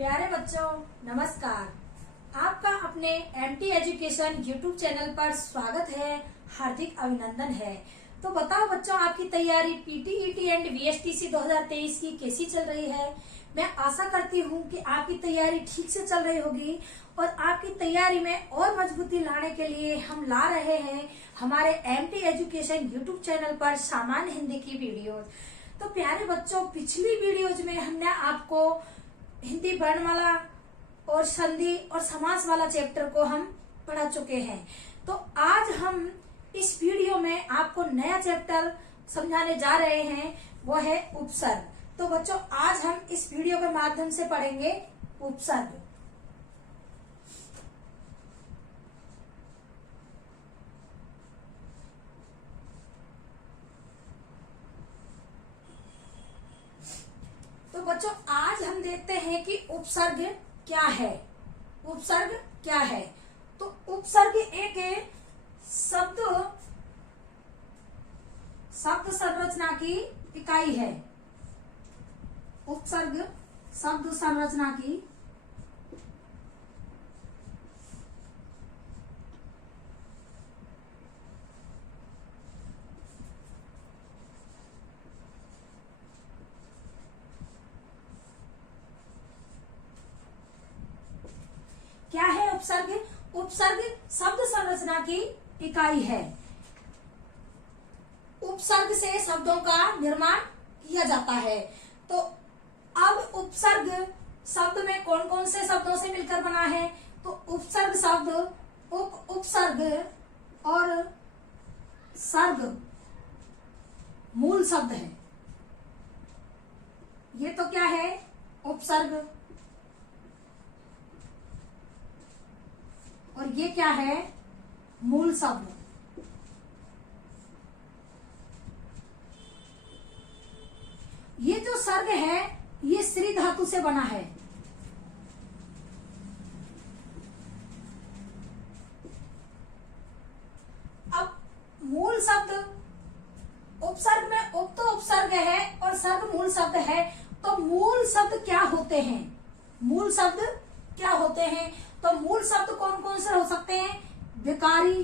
प्यारे बच्चों नमस्कार। आपका अपने एमटी एजुकेशन यूट्यूब चैनल पर स्वागत है, हार्दिक अभिनंदन है। तो बताओ बच्चों, आपकी तैयारी पीटीईटी एंड वीएसटीसी 2023 की कैसी चल रही है। मैं आशा करती हूँ कि आपकी तैयारी ठीक से चल रही होगी और आपकी तैयारी में और मजबूती लाने के लिए हम ला रहे हैं हमारे एमटी एजुकेशन यूट्यूब चैनल पर सामान्य हिंदी की वीडियोज। तो प्यारे बच्चों, पिछली वीडियोज में हमने आपको हिंदी वर्णमाला और संधि और समास वाला चैप्टर को हम पढ़ा चुके हैं। तो आज हम इस वीडियो में आपको नया चैप्टर समझाने जा रहे हैं, वो है उपसर्ग। तो बच्चों, आज हम इस वीडियो के माध्यम से पढ़ेंगे उपसर्ग। तो बच्चों, आज हम देखते हैं कि उपसर्ग क्या है। उपसर्ग क्या है? तो उपसर्ग एक शब्द संरचना की इकाई है। उपसर्ग शब्द संरचना की क्या है उपसर्ग? उपसर्ग शब्द संरचना की इकाई है। उपसर्ग से शब्दों का निर्माण किया जाता है। तो अब उपसर्ग शब्द में कौन कौन से शब्दों से मिलकर बना है? तो उपसर्ग शब्द उपसर्ग और सर्ग मूल शब्द है। ये तो क्या है? उपसर्ग। और ये क्या है? मूल शब्द। ये जो सर्ग है ये श्री धातु से बना है। अब मूल शब्द उपसर्ग में उप तो उपसर्ग है और सर्ग मूल शब्द है। तो मूल शब्द क्या होते हैं? मूल शब्द क्या होते हैं? तो मूल शब्द कौन कौन से हो सकते हैं? विकारी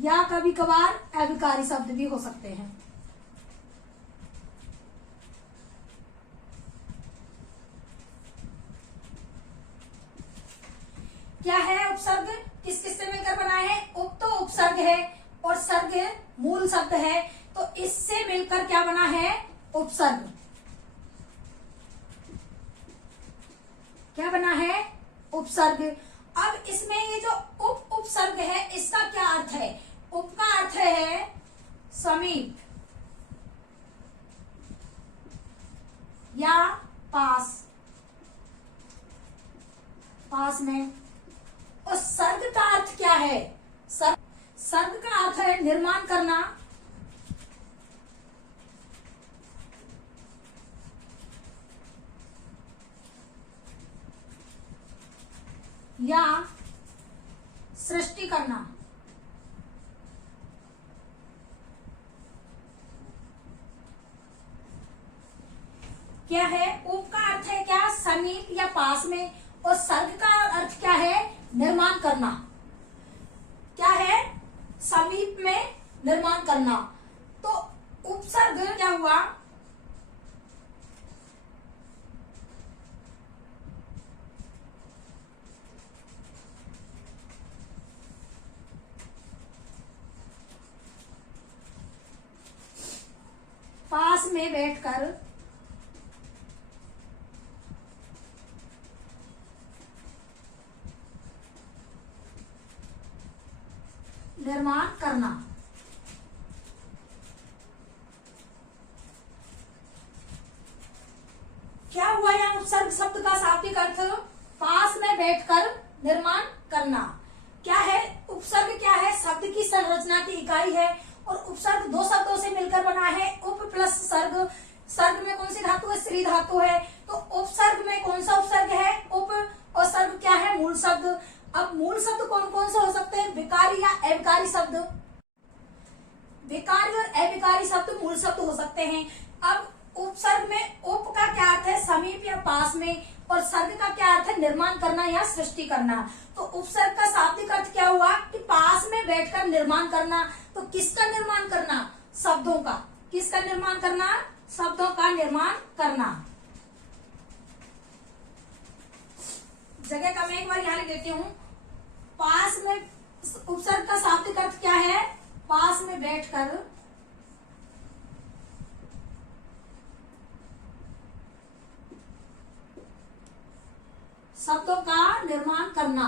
या कभी कभार अविकारी शब्द भी हो सकते हैं। क्या है उपसर्ग? किस किस से मिलकर बना है? उप तो उपसर्ग है और सर्ग मूल शब्द है। तो इससे मिलकर क्या बना है? उपसर्ग। क्या बना है? उपसर्ग। अब इसमें ये जो उपसर्ग है इसका क्या अर्थ है? उप का अर्थ है समीप या पास, पास में। और सर्ग का अर्थ क्या है? सर्ग का अर्थ है निर्माण करना या सृष्टि करना। क्या है? उप का अर्थ है क्या? समीप या पास में। और सर्ग का अर्थ क्या है? निर्माण करना। क्या है? समीप में निर्माण करना। तो उपसर्ग क्या हुआ? पास में बैठकर निर्माण करना। क्या हुआ यहाँ उपसर्ग शब्द का शाब्दिक अर्थ? पास में बैठकर निर्माण करना। क्या है उपसर्ग? क्या है? शब्द की संरचना की इकाई है और उपसर्ग दो शब्दों से मिलकर बना है, उप प्लस सर्ग। सर्ग में कौन सी धातु है? श्री धातु है। तो उपसर्ग में कौन सा उपसर्ग है? उप। और सर्ग क्या है? मूल शब्द। अब मूल शब्द कौन कौन से हो सकते हैं? विकारी या अविकारी शब्द। विकारी और अविकारी शब्द मूल शब्द हो सकते हैं। अब उपसर्ग में उप का क्या अर्थ है, समीप या पास में, और सर्ग का क्या अर्थ है, निर्माण करना या सृष्टि करना। तो उपसर्ग का शाब्दिक अर्थ क्या हुआ कि पास में बैठकर निर्माण करना। तो किसका निर्माण करना, शब्दों का। किसका निर्माण करना, शब्दों का निर्माण करना। जगह का मैं एक बार यहां लिख देती हूं। पास में, उपसर्ग का शाब्दिक अर्थ क्या है, पास में बैठकर शब्दों का निर्माण करना।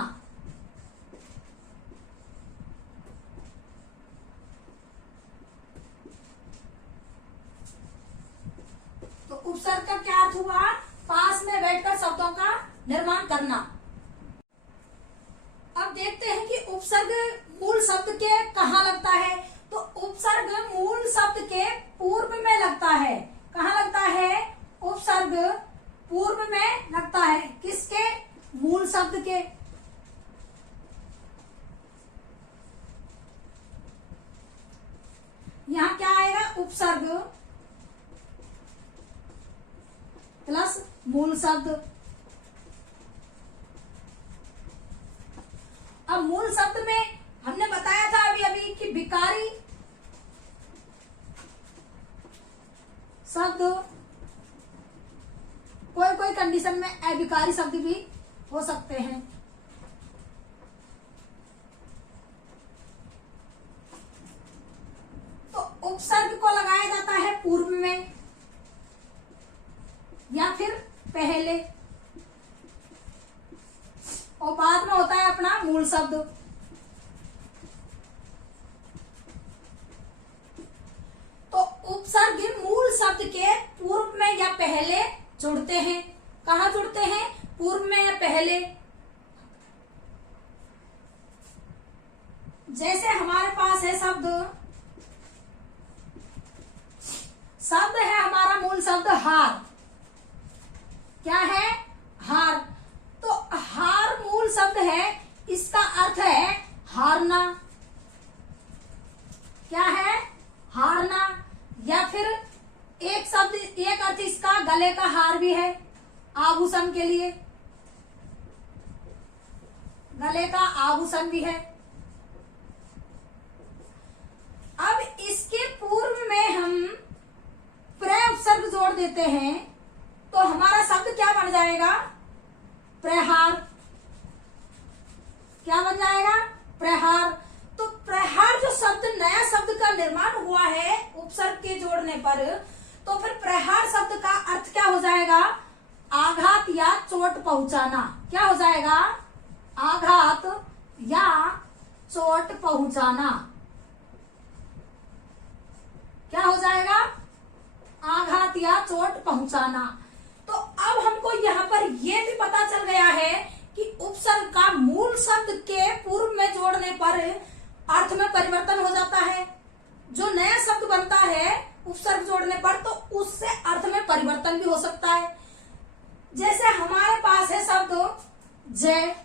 तो उपसर्ग का क्या अर्थ हुआ, पास में बैठकर शब्दों का निर्माण करना। अब देखते हैं कि उपसर्ग मूल शब्द के कहाँ लगता है। तो उपसर्ग मूल शब्द के पूर्व में लगता है। कहाँ लगता है, उपसर्ग पूर्व में लगता है। किसके, मूल शब्द के। यहां क्या आएगा, उपसर्ग प्लस मूल शब्द। अब मूल शब्द में हमने बताया था अभी अभी कि विकारी शब्द कोई कोई कंडीशन में अविकारी शब्द भी हो सकते हैं। तो उपसर्ग को लगाया जाता है पूर्व में या फिर पहले, और बाद में होता है अपना मूल शब्द। तो उपसर्ग मूल शब्द के पूर्व में या पहले जुड़ते हैं। कहाँ जुड़ते हैं, पूर्व में या पहले। जैसे हमारे पास है शब्द, शब्द है हमारा मूल शब्द हार। क्या है, हार। तो हार मूल शब्द है, इसका अर्थ है हारना। क्या है, हारना। या फिर एक शब्द, एक अर्थ इसका गले का हार भी है, आभूषण के लिए, गले का आभूषण भी है। अब इसके पूर्व में हम प्रय उपसर्ग जोड़ देते हैं तो हमारा शब्द क्या बन जाएगा, प्रहार। क्या बन जाएगा, प्रहार। तो प्रहार जो शब्द, नया शब्द का निर्माण हुआ है उपसर्ग के जोड़ने पर, तो फिर प्रहार शब्द का अर्थ क्या हो जाएगा, आघात या चोट पहुंचाना। क्या हो जाएगा, आघात या चोट पहुंचाना। क्या हो जाएगा, आघात या चोट पहुंचाना। तो अब हमको यहाँ पर यह भी पता चल गया है कि उपसर्ग का मूल शब्द के पूर्व में जोड़ने पर अर्थ में परिवर्तन हो जाता है। जो नया शब्द बनता है उपसर्ग जोड़ने पर, तो उससे अर्थ में परिवर्तन भी हो सकता है। जैसे हमारे पास है शब्द जय।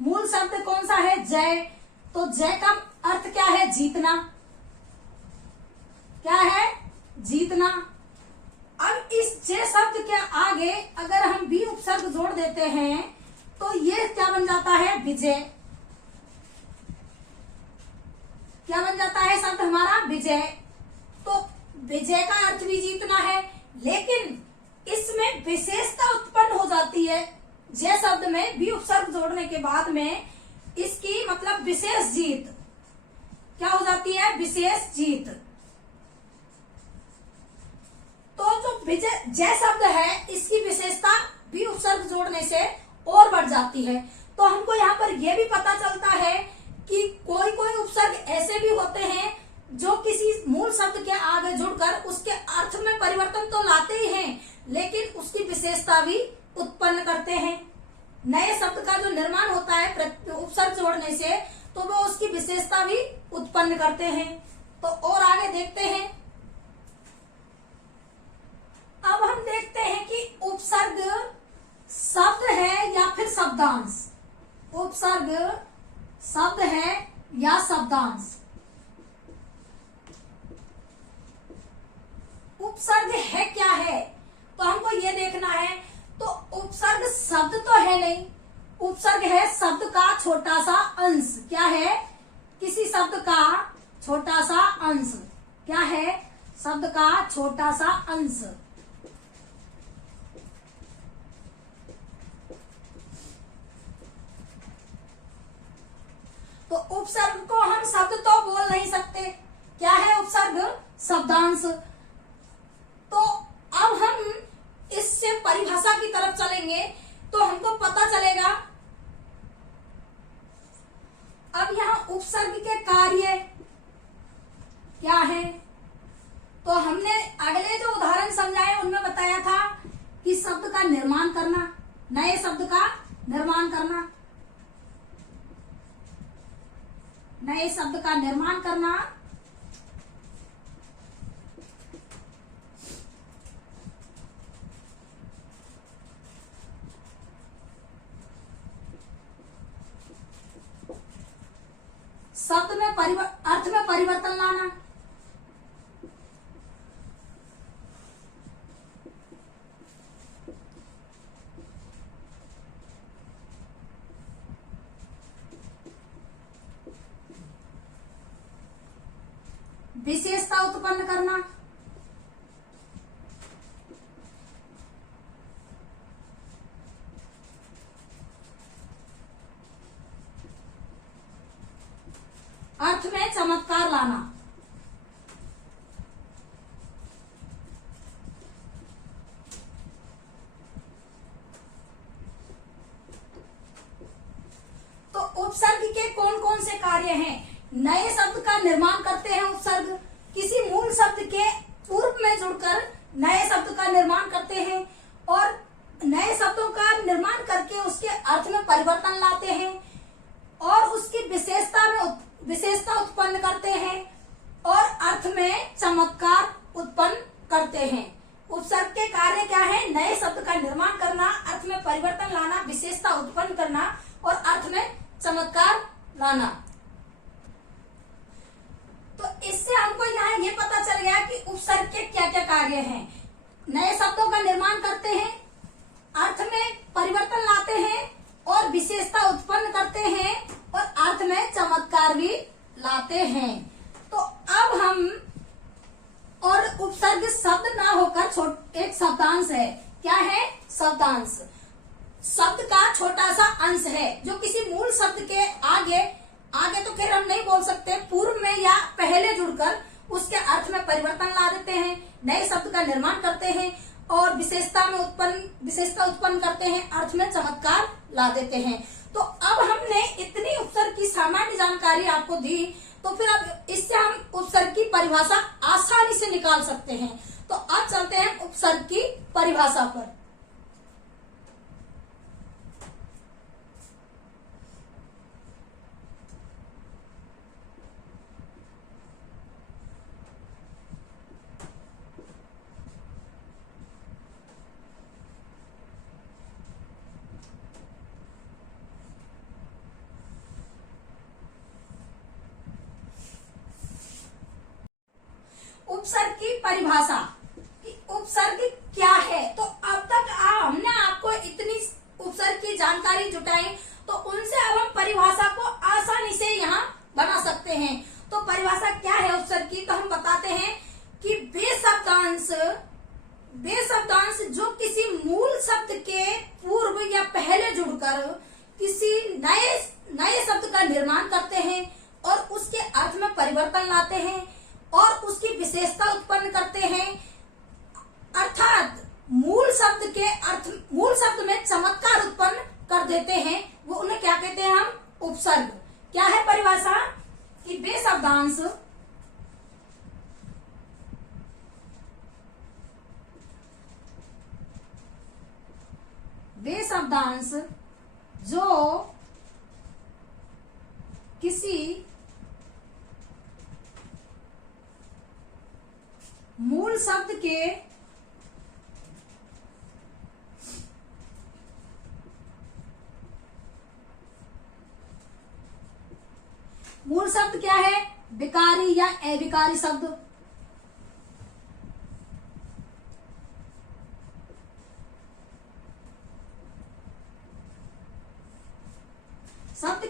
मूल शब्द कौन सा है, जय। तो जय का अर्थ क्या है, जीतना। क्या है, जीतना। अब इस जय शब्द के आगे अगर हम भी उपसर्ग जोड़ देते हैं तो ये क्या बन जाता है, विजय। क्या बन जाता है शब्द हमारा, विजय। तो विजय का अर्थ भी जीतना है, लेकिन इसमें विशेषता उत्पन्न हो जाती है। जय शब्द में भी उपसर्ग जोड़ने के बाद में इसकी मतलब विशेष जीत। क्या हो जाती है, विशेष जीत। तो जो विजय जय शब्द है इसकी विशेषता भी उपसर्ग जोड़ने से और बढ़ जाती है। तो हमको यहाँ पर यह भी पता चलता है कि कोई कोई उपसर्ग ऐसे भी होते हैं जो किसी मूल शब्द के आगे जुड़कर उसके अर्थ में परिवर्तन तो लाते ही हैं, लेकिन उसकी विशेषता भी उत्पन्न करते हैं। नए शब्द का जो निर्माण होता है उपसर्ग जोड़ने से, तो वो उसकी विशेषता भी उत्पन्न करते हैं। तो और आगे देखते हैं। अब हम देखते हैं कि उपसर्ग शब्द है या फिर शब्दांश। उपसर्ग शब्द है या शब्दांश। उपसर्ग शब्द तो है नहीं, उपसर्ग है शब्द का छोटा सा अंश। क्या है? किसी शब्द का छोटा सा अंश। क्या है? शब्द का छोटा सा अंश। तो उपसर्ग को हम शब्द तो बोल नहीं सकते। क्या है उपसर्ग? शब्दांश। तो अब हम इससे परिभाषा की तरफ चलेंगे तो हमको पता चलेगा। अब यहाँ उपसर्ग के कार्य क्या है? तो हमने अगले जो उदाहरण समझाए उनमें बताया था कि शब्द का निर्माण करना, नए शब्द का निर्माण करना, नए शब्द का निर्माण करना, शब्द में अर्थ में परिवर्तन लाना, विशेषता उत्पन्न करना, अर्थ में चमत्कार लाना। तो उपसर्ग के कौन कौन से कार्य हैं? नए शब्द का निर्माण करते हैं उपसर्ग, किसी मूल शब्द के पूर्व में जुड़कर नए शब्द का निर्माण करते हैं और नए शब्दों का निर्माण करके उसके अर्थ में परिवर्तन लाते हैं और उसकी विशेषता उत्पन्न करते हैं और अर्थ में चमत्कार उत्पन्न करते हैं। उपसर्ग के कार्य क्या है? नए शब्द का निर्माण करना, अर्थ में परिवर्तन लाना, विशेषता उत्पन्न करना और अर्थ में चमत्कार लाना। तो इससे हमको यहाँ ये पता चल गया कि उपसर्ग के क्या क्या कार्य हैं। नए शब्दों का निर्माण करते हैं, अर्थ में परिवर्तन लाते हैं और विशेषता उत्पन्न करते हैं और अर्थ में चमत्कार भी लाते हैं। तो अब हम, और उपसर्ग शब्द ना होकर एक शब्दांश है। क्या है? शब्दांश। शब्द का छोटा सा अंश है जो किसी मूल शब्द के आगे तो खैर हम नहीं बोल सकते, पूर्व में या पहले जुड़कर उसके अर्थ में परिवर्तन ला देते हैं, नए शब्द का निर्माण करते हैं और विशेषता उत्पन्न करते हैं, अर्थ में चमत्कार ला देते हैं। तो अब हमने इतनी उपसर्ग की सामान्य जानकारी आपको दी, तो फिर अब इससे हम उपसर्ग की परिभाषा आसानी से निकाल सकते हैं। तो अब चलते हैं उपसर्ग की परिभाषा पर। उपसर्ग की परिभाषा कि उपसर्ग क्या है। तो अब तक हमने आपको इतनी उपसर्ग की जानकारी जुटाई, तो उनसे अब हम परिभाषा को आसानी से यहाँ बना सकते हैं। तो परिभाषा क्या है उपसर्ग की? तो हम बताते हैं कि वे शब्दांश जो किसी मूल शब्द के पूर्व या पहले जुड़कर किसी नए शब्द का निर्माण करते हैं और उसके अर्थ में परिवर्तन लाते हैं और उसकी विशेषता उत्पन्न करते हैं, अर्थात मूल शब्द में चमत्कार उत्पन्न कर देते हैं, वो उन्हें क्या कहते हैं? हम उपसर्ग। क्या है परिभाषा? कि वे शब्दांश जो किसी मूल शब्द के मूल शब्द क्या है? विकारी या अविकारी शब्द।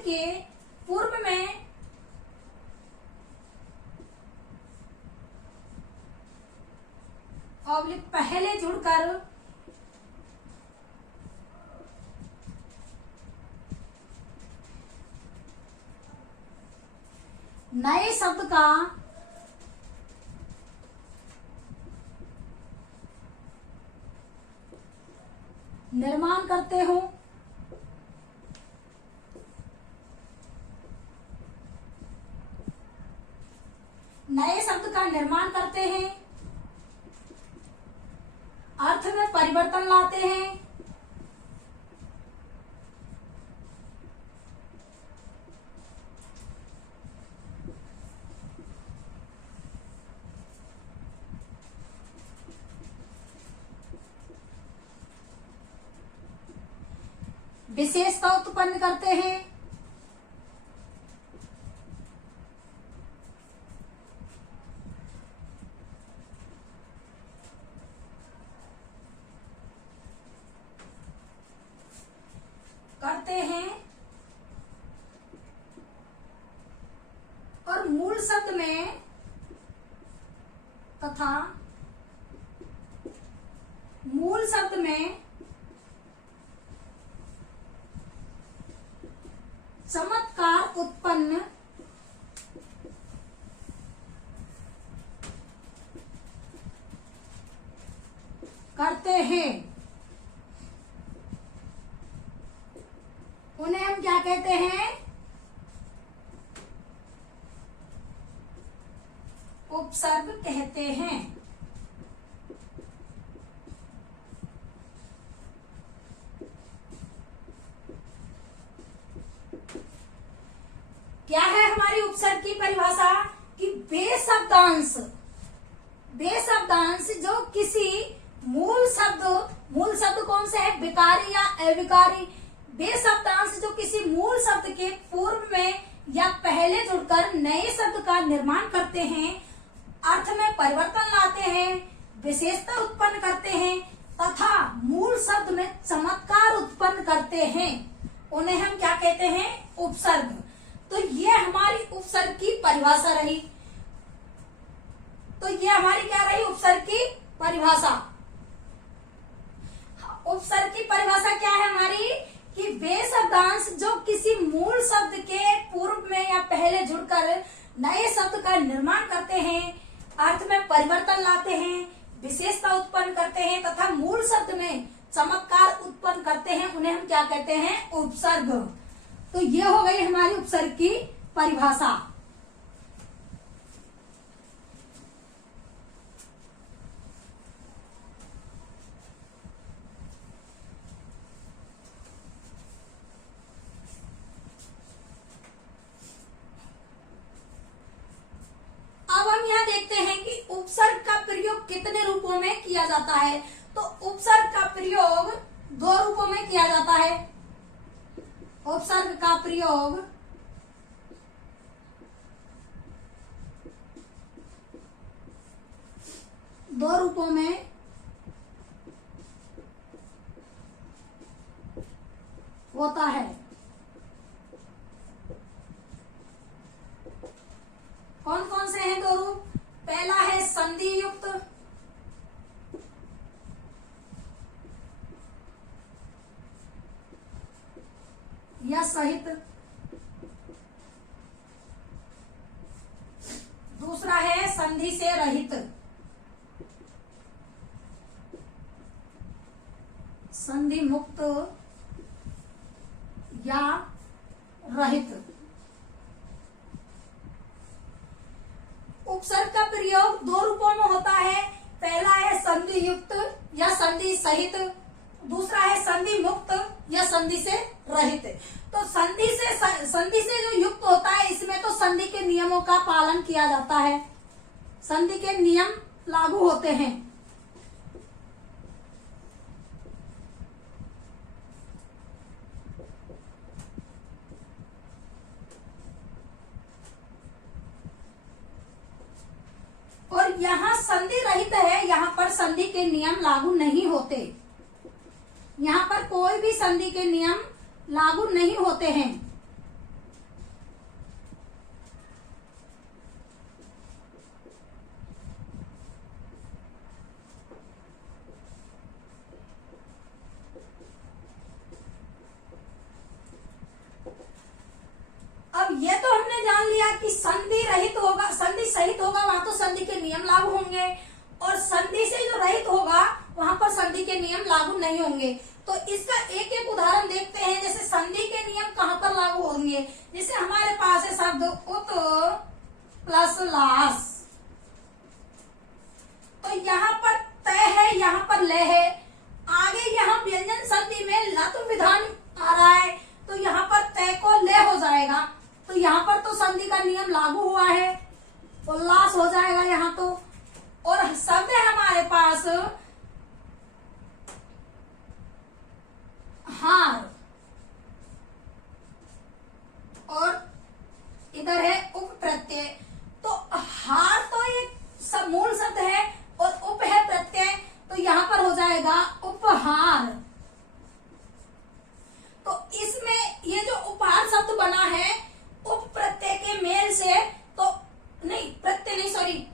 के पूर्व में ऑब्लिक पहले जुड़कर नए शब्द का निर्माण करते हो। नए शब्द का निर्माण करते हैं, अर्थ में परिवर्तन लाते हैं, विशेषता उत्पन्न करते हैं, और मूल शब्द में तथा मूल शब्द में चमत्कार उत्पन्न करते हैं। उन्हें हम क्या कहते हैं? उपसर्ग कहते हैं। क्या है हमारी उपसर्ग की परिभाषा? कि वे शब्दांश जो किसी मूल शब्द कौन से है? विकारी या अविकारी। वे शब्दांश जो किसी मूल शब्द के पूर्व में या पहले जुड़कर नए शब्द का निर्माण करते हैं, अर्थ में परिवर्तन लाते हैं, विशेषता उत्पन्न करते हैं तथा मूल शब्द में चमत्कार उत्पन्न करते हैं, उन्हें हम क्या कहते हैं? उपसर्ग। तो ये हमारी उपसर्ग की परिभाषा रही। तो ये हमारी क्या रही? उपसर्ग की परिभाषा। उपसर्ग की परिभाषा क्या है हमारी? कि वे शब्दांश जो किसी मूल शब्द के पूर्व में या पहले जुड़कर नए शब्द का निर्माण करते हैं, अर्थ में परिवर्तन लाते हैं, विशेषता उत्पन्न करते हैं तथा मूल शब्द में चमत्कार उत्पन्न करते हैं, उन्हें हम क्या कहते हैं? उपसर्ग। तो ये हो गई हमारी उपसर्ग की परिभाषा। अब हम यह देखते हैं कि उपसर्ग का प्रयोग कितने रूपों में किया जाता है। तो उपसर्ग का प्रयोग दो रूपों में किया जाता है। उपसर्ग का प्रयोग दो रूपों में होता है। कौन कौन से हैं दो रूप? पहला है संधि युक्त या सहित, दूसरा है संधि से रहित। संधि मुक्त या रहित। उपसर्ग का प्रयोग दो रूपों में होता है। पहला है संधि युक्त या संधि सहित, दूसरा है संधि मुक्त या संधि से रहित। तो संधि से जो युक्त होता है, इसमें तो संधि के नियमों का पालन किया जाता है, संधि के नियम लागू होते हैं। और यहाँ संधि रहित है, यहाँ पर संधि के नियम लागू नहीं होते। यहाँ पर कोई भी संधि के नियम लागू नहीं होते हैं। लिया कि संधि रहित होगा, संधि सहित होगा वहां तो संधि के नियम लागू होंगे, और संधि से जो रहित होगा वहां पर संधि के नियम लागू नहीं होंगे। तो इसका एक एक उदाहरण देखते हैं। जैसे संधि के नियम कहाँ पर लागू होंगे, जैसे हमारे पास है शब्द उत प्लस लास, तो यहाँ पर तय है, यहाँ पर लय है, आगे यहाँ व्यंजन संधि में लत विधान आ रहा है, तो यहाँ पर तय को लय हो जाएगा, तो यहाँ पर तो संधि का नियम लागू हुआ है, उल्लास हो जाएगा यहाँ तो। और शब्द है हमारे पास हार, और इधर है उप प्रत्यय, तो हार तो ये सब मूल शब्द है और उप है प्रत्यय, तो यहाँ पर हो जाएगा उपहार। तो इसमें ये जो उपहार शब्द बना है उप प्रत्यय के मेल से, तो नहीं प्रत्यय नहीं सॉरी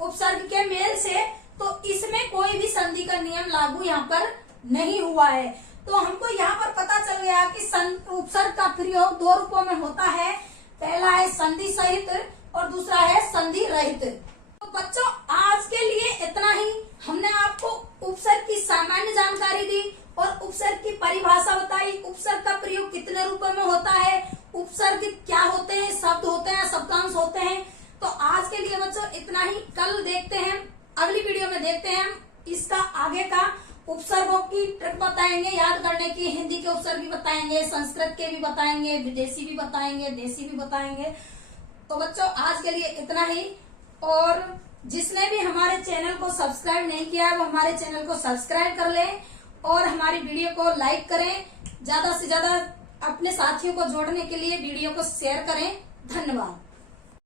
उपसर्ग के मेल से, तो इसमें कोई भी संधि का नियम लागू यहाँ पर नहीं हुआ है। तो हमको यहाँ पर पता चल गया कि उपसर्ग का प्रयोग दो रूपों में होता है, पहला है संधि सहित और दूसरा है संधि रहित। तो बच्चों आज के लिए इतना ही। हमने आपको उपसर्ग की सामान्य जानकारी दी और उपसर्ग की परिभाषा बताई, उपसर्ग का प्रयोग कितने रूपों में होता है, उपसर्ग क्या होते हैं, शब्द होते हैं, शब्दांश होते हैं। तो आज के लिए बच्चों इतना ही। कल देखते हैं, अगली वीडियो में देखते हैं इसका आगे का उपसर्गों की ट्रिक बताएंगे याद करने की। हिंदी के उपसर्ग भी बताएंगे, संस्कृत के भी बताएंगे, विदेशी भी बताएंगे, देसी भी बताएंगे। तो बच्चों आज के लिए इतना ही। और जिसने भी हमारे चैनल को सब्सक्राइब नहीं किया है वो हमारे चैनल को सब्सक्राइब कर लें और हमारी वीडियो को लाइक करें। ज्यादा से ज्यादा अपने साथियों को जोड़ने के लिए वीडियो को शेयर करें। धन्यवाद।